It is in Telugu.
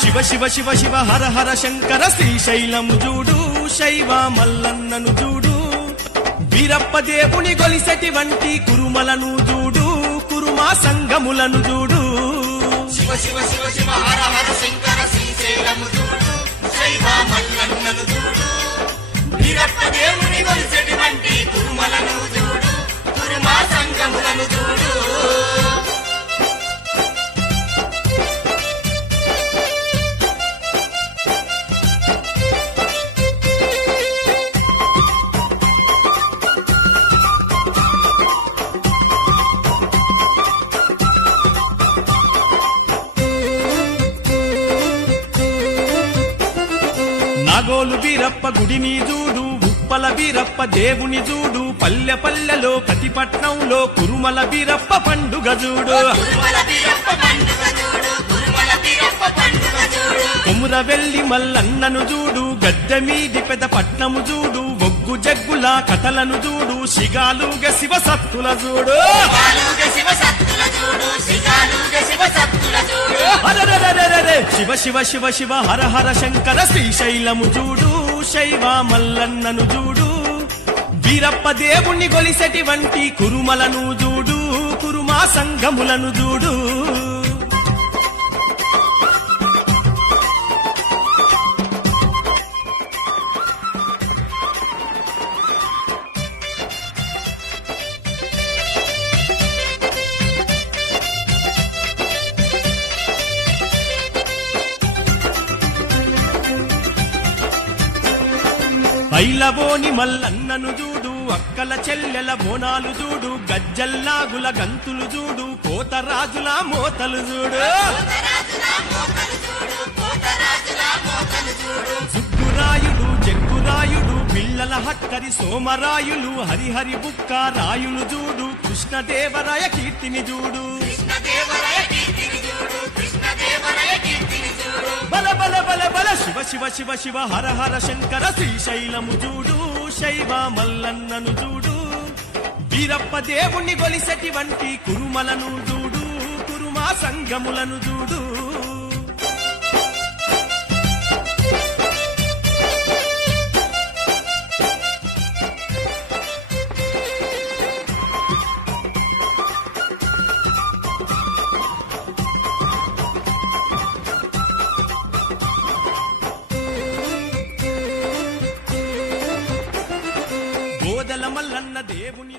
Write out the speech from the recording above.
శివ శివ శివ శివ హర హర శంకర శ్రీశైలము చూడు శైవ మల్లన్నను చూడు వీరప్ప దేవుని గొలిసెటి వంటి కురుమలను చూడు కురుమా సంగములను చూడు శివ శివ శివ శివ హర హర శంకర శ్రీశైలము చూడు శైవ మల్లన్నను చూడు వీరప్ప దేవుని గొలిసెటువంటి కురుమలను చూడు కురుమా సంగములను చూడు నాగోలు వీరప్ప గుడిని చూడు ఉప్పల వీరప్ప దేవుని చూడు పల్లె పల్లెలో ప్రతి పట్నంలో కురుమల వీరప్ప పండుగ చూడు కురుమల వీరప్ప పండుగ చూడు కురుమల వీరప్ప పండుగ చూడు కుముర వెల్లి మల్లన్నను చూడు గద్దె మీది పెద్ద పట్నము చూడు ఒగ్గు జగ్గుల కథలను చూడు శిగాలుగ శివ సత్తుల చూడు శిగాలుగ శివ సత్తుల చూడు శిగాలుగ శివ సత్తుల చూడు అరెరెరెరెరె. శివ శివ శివ శివ హర హర శంకర శ్రీశైలము చూడు శైవ మల్లన్నను చూడు వీరప్ప దేవుణ్ణి గొలిసెటి వంటి కురుమలను చూడు కురుమా సంగములను చూడు బైలబోని మల్లన్నను చూడు అక్కల చెల్లెల బోనాలు చూడు గజ్జల్లాగుల గంతులు చూడు కోతరాజుల మోతలు చూడు సుగ్గురాయుడు జగ్గురాయుడు పిల్లల హక్కరి సోమరాయులు హరిహరి బుక్క రాయులు చూడు కృష్ణదేవరాయ కీర్తిని చూడు బల బల బల బల శివ శివ శివ శివ హర హర శంకర శ్రీశైలము చూడు శైవ మల్లన్నను చూడు వీరప్ప దేవుణ్ణి గొలిసెటి వంటి కురుమలను చూడు కురుమా సంగములను చూడు గోదల మల్లన్న దేవుని